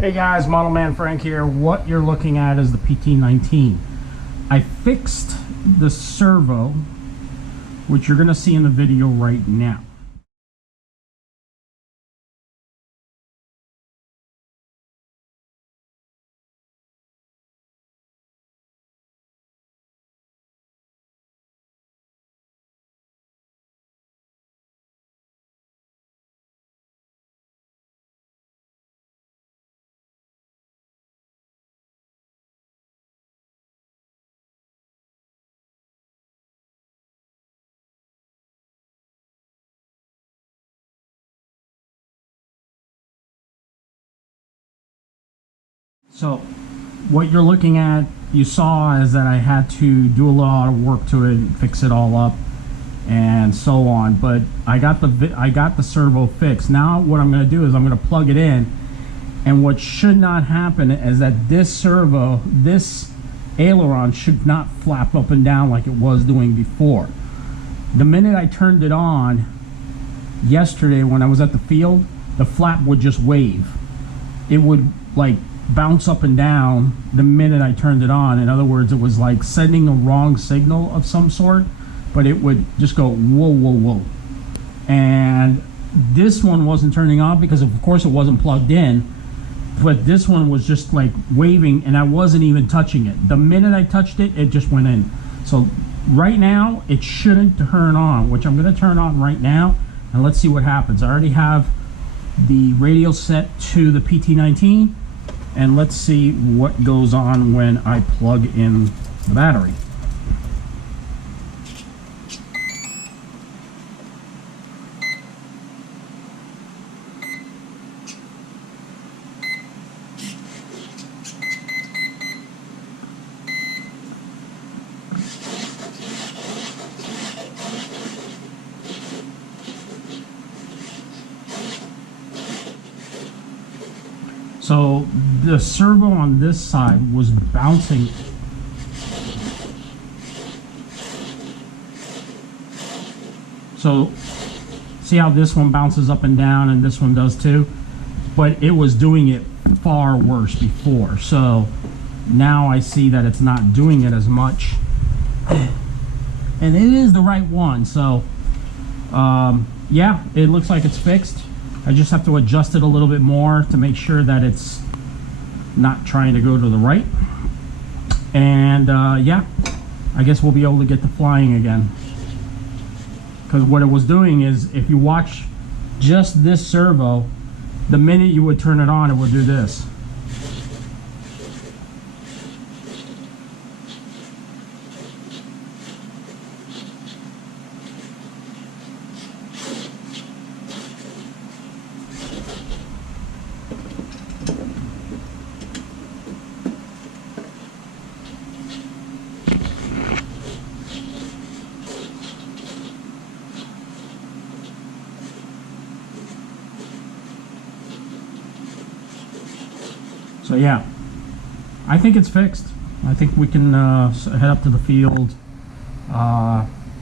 Hey guys, Model Man Frank here. What you're looking at is the PT-19. I fixed the servo, which you're going to see in the video right now. So what you're looking at, you saw, is that I had to do a lot of work to it, fix it all up and so on, but I got the servo fixed. Now what I'm going to do is I'm going to plug it in, and what should not happen is that this servo, this aileron, should not flap up and down like it was doing before. The minute I turned it on yesterday when I was at the field, the flap would just wave. It would like bounce up and down the minute I turned it on. In other words, it was like sending a wrong signal of some sort, but it would just go whoa, whoa, whoa. And this one wasn't turning on because of course it wasn't plugged in, but this one was just like waving and I wasn't even touching it. The minute I touched it, it just went in. So right now it shouldn't turn on, which I'm going to turn on right now, and let's see what happens. I already have the radio set to the PT-19, and let's see what goes on when I plug in the battery. So the servo on this side was bouncing. So see how this one bounces up and down and this one does too? But it was doing it far worse before. So now I see that it's not doing it as much. And it is the right one. So yeah, it looks like it's fixed. I just have to adjust it a little bit more to make sure that it's not trying to go to the right. And yeah, I guess we'll be able to get to flying again. Because what it was doing is, if you watch just this servo, the minute you would turn it on, it would do this. So yeah, I think it's fixed. I think we can head up to the field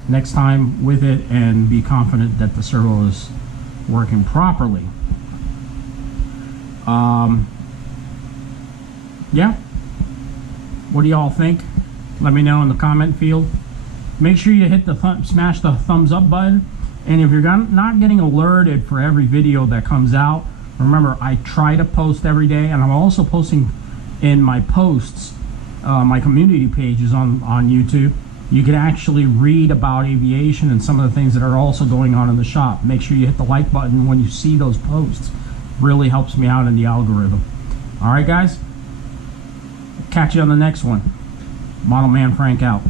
next time with it and be confident that the servo is working properly. Yeah, what do y'all think? Let me know in the comment field. Make sure you hit the smash the thumbs up button, and if you're not getting alerted for every video that comes out, remember, I try to post every day, and I'm also posting in my posts, my community pages on YouTube. You can actually read about aviation and some of the things that are also going on in the shop. Make sure you hit the like button when you see those posts. Really helps me out in the algorithm. All right, guys? Catch you on the next one. Model Man Frank out.